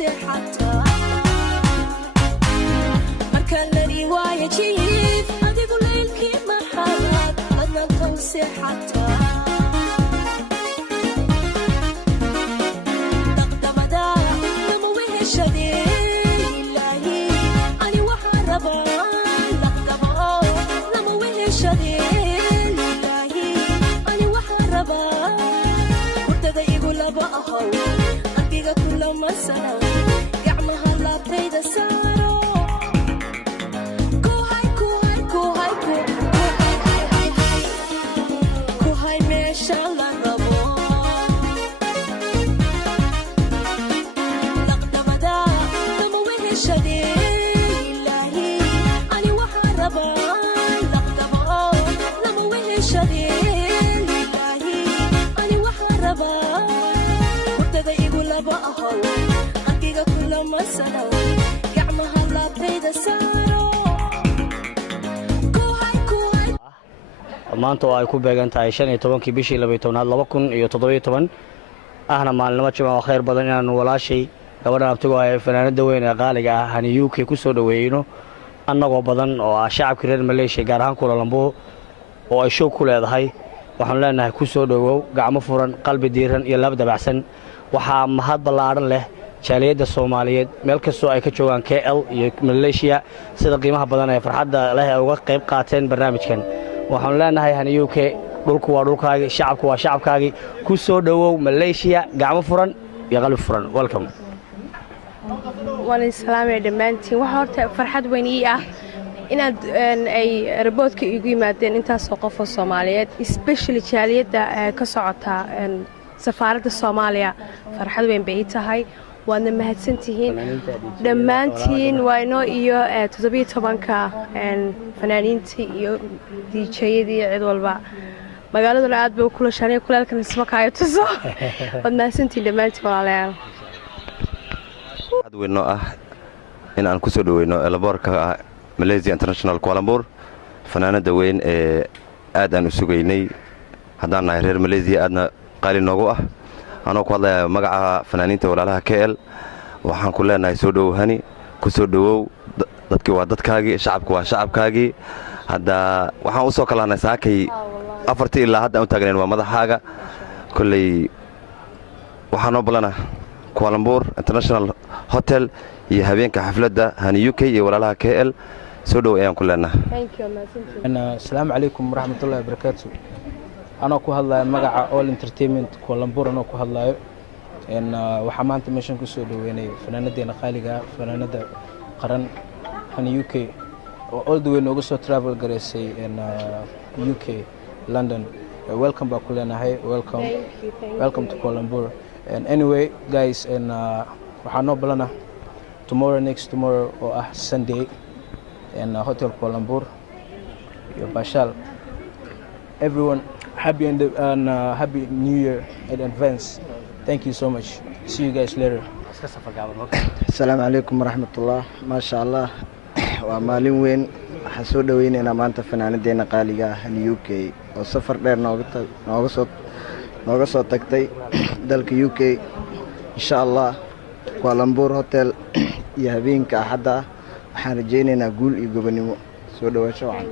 seexata marka la riwaayo jiif adigu leelkii maxaad adna tan seexata daqdamada lama weheshadee ilaahi ani waxaan rabaa daqdamo lama weheshadee ilaahi ani waxaan rabaa hurdada igu laba ahow qalbiga kulama sana gacmaha laabtayda saaro kuhay meesha la rabo laqdamada lama weheshadee ilaahi ani waxaan rabaa laqdamo lama weheshadee ilaahi ani waxaan rabaa hurdada igu laba ahow qalbiga kulama sana gacmaha laabtayda saaro maanta oo ay ku beegan tahay 15 bishii 12aad 2017 ahna maalinimo jimco oo khayr badan inaan walaashay gabadhan abtigu ay fanaanada weyn ee qaaliga ah hani UK ku soo dhaweeyno annagoo badan oo ah shacabka reer Malaysia gaar ahaan Kuala Lumpur oo ay show ku leedahay waxaan leenahay ku soo dhawow gacmo furan qalbi diiran iyo laba dabacsan waxa mahad ballaaran leh jaaliyada Soomaaliyeed meel kastoo ay ka joogaan KL iyo Malaysia sida qiimaha badan ee farxadda leh ay uga qayb qaateen barnaamijkan waxaan leenahay hani UK dhulku waa dhulkaagi shacabku waa shacabkaagi ku soo dhawow Malaysia gacmo furan iyo qalbi furan welcome waan islaamay dhamaantiin waxa horta farxad weyn ii ah inaad ay reportka igu yimaadeen intaas oo qof oo Soomaaliyeed especially jaaliyada ka socota safaaradda Soomaaliya farxad weyn bay tahay waana mahadsantihiin dhammaantiin wayno iyo 17ka fanaaniinta iyo DJ-yadii cid walba magaaladuna aad bay u kula shanay kulaalkan isma kaayo tuso wad mahadsantiin dhammaantiin walaalayaal aad weyno ah in aan ku soo dhaweyno elaborka Malaysia International Kuala Lumpur fanaanada weyn ee aad aan u sugaynay haddaan nahay reer Malaysia aadna qaali noogu ah anoo ku hadlaya magaca fanaaniinta walaalaha KL waxaan ku leenahay soo dhawow hani ku soo dhawow dadkii waa dadkaagii shacabku waa shacabkaagii hadda waxaan u soo kalaanay saakay afartii ilaa hadda aan u taagnayn waa madaxaaga kulley waxaan oo balana Kuala Lumpur International Hotel iyo habeenka xafladda hani UK iyo walaalaha KL soo dhawow ayaan ku leenahay assalaamu calaykum waraxmatullaahi wabarakaatuh أنا كهذا مجا All Entertainment Kuala Lumpur أنا كهذا إن وحمانت مشان كسودو يعني فنانة دينا خالقة فنانة قرن هن UK all the way نوجسو travel جريسي in UK London welcome back كلنا هاي welcome to Kuala Lumpur and anyway guys in وحنا بلنا next tomorrow or Sunday in Hotel Kuala Lumpur Bashal everyone happy and happy New Year in advance. Thank you so much. See you guys later. Assalamu alaikum warahmatullah. MashaAllah. Waa maalin weyn waxaan soo dhaweynaynaa maanta fanaanadeena qaaliga ah UK oo safar dheer nooga soo tagtay dalka UK insha Allah Kuala Lumpur Hotel iyo habeenka Axadda waxaan rajaynaynaa guul iyo gobonimo soo dhawaasho wacan